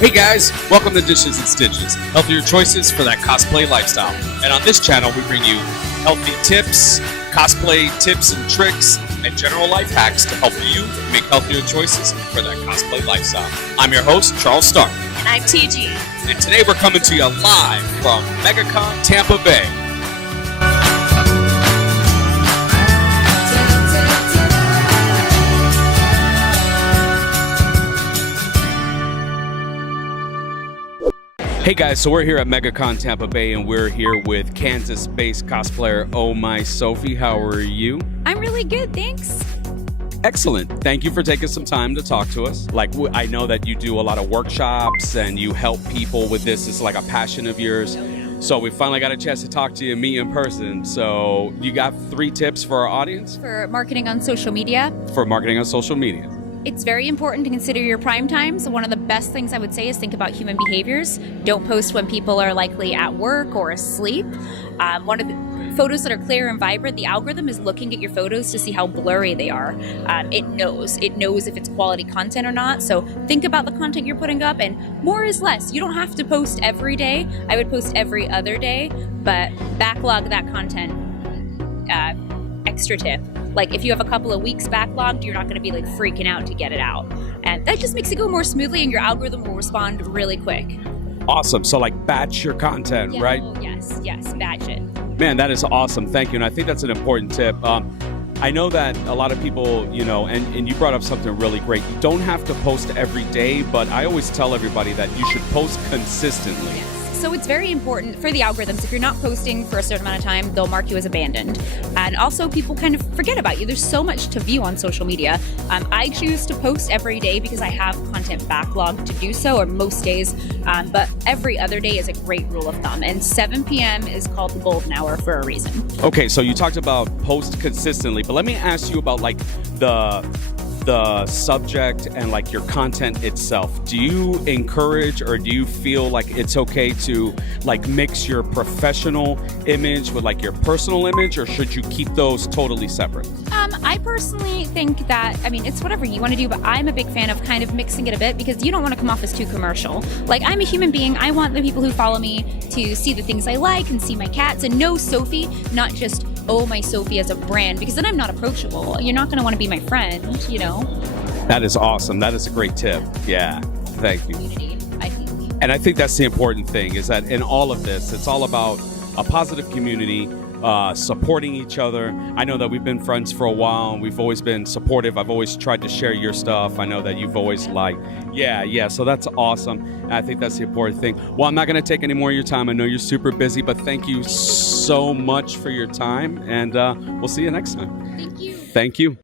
Hey guys, welcome to Dishes and Stitches, healthier choices for that cosplay lifestyle. And on this channel, we bring you healthy tips, cosplay tips and tricks, and general life hacks to help you make healthier choices for that cosplay lifestyle. I'm your host, Charles Stark. And I'm TG. And today we're coming to you live from MegaCon Tampa Bay. Hey guys, so we're here at MegaCon Tampa Bay and we're here with Kansas-based cosplayer Oh My Sophie. How are you? I'm really good, thanks. Excellent. Thank you for taking some time to talk to us. Like, I know that you do a lot of workshops and you help people with this. It's like a passion of yours. So we finally got a chance to talk to you and meet in person. So you got 3 tips for our audience? For marketing on social media. For marketing on social media. It's very important to consider your prime time. So one of the best things I would say is think about human behaviors. Don't post when people are likely at work or asleep. One of the photos that are clear and vibrant, the algorithm is looking at your photos to see how blurry they are. It knows if it's quality content or not. So think about the content you're putting up, and more is less. You don't have to post every day. I would post every other day, but backlog that content. Extra tip. Like if you have a couple of weeks backlogged, you're not going to be like freaking out to get it out. And that just makes it go more smoothly and your algorithm will respond really quick. Awesome. So like batch your content, yeah, right? Oh, yes, batch it. Man, that is awesome. Thank you. And I think that's an important tip. I know that a lot of people, and you brought up something really great. You don't have to post every day, but I always tell everybody that you should post consistently. Yes. So it's very important for the algorithms. If you're not posting for a certain amount of time, they'll mark you as abandoned. And also people kind of forget about you. There's so much to view on social media. I choose to post every day because I have content backlogged to do so, or most days. But every other day is a great rule of thumb. And 7 p.m. is called the golden hour for a reason. Okay, so you talked about post consistently, but let me ask you about like the subject and like your content itself. Do you encourage or do you feel like it's okay to like mix your professional image with like your personal image, or should you keep those totally separate? I personally think that, it's whatever you want to do, but I'm a big fan of kind of mixing it a bit because you don't want to come off as too commercial. Like, I'm a human being. I want the people who follow me to see the things I like and see my cats and know Sophie, not just Oh My Sophie as a brand, because then I'm not approachable. You're not going to want to be my friend, That is awesome. That is a great tip. Yeah. Thank you. Community, I think. And I think that's the important thing, is that in all of this, it's all about a positive community, supporting each other. I know that we've been friends for a while and we've always been supportive. I've always tried to share your stuff. I know that you've always so that's awesome. And I think that's the important thing. Well, I'm not going to take any more of your time. I know you're super busy, but thank you so much for your time, and we'll see you next time. Thank you. Thank you.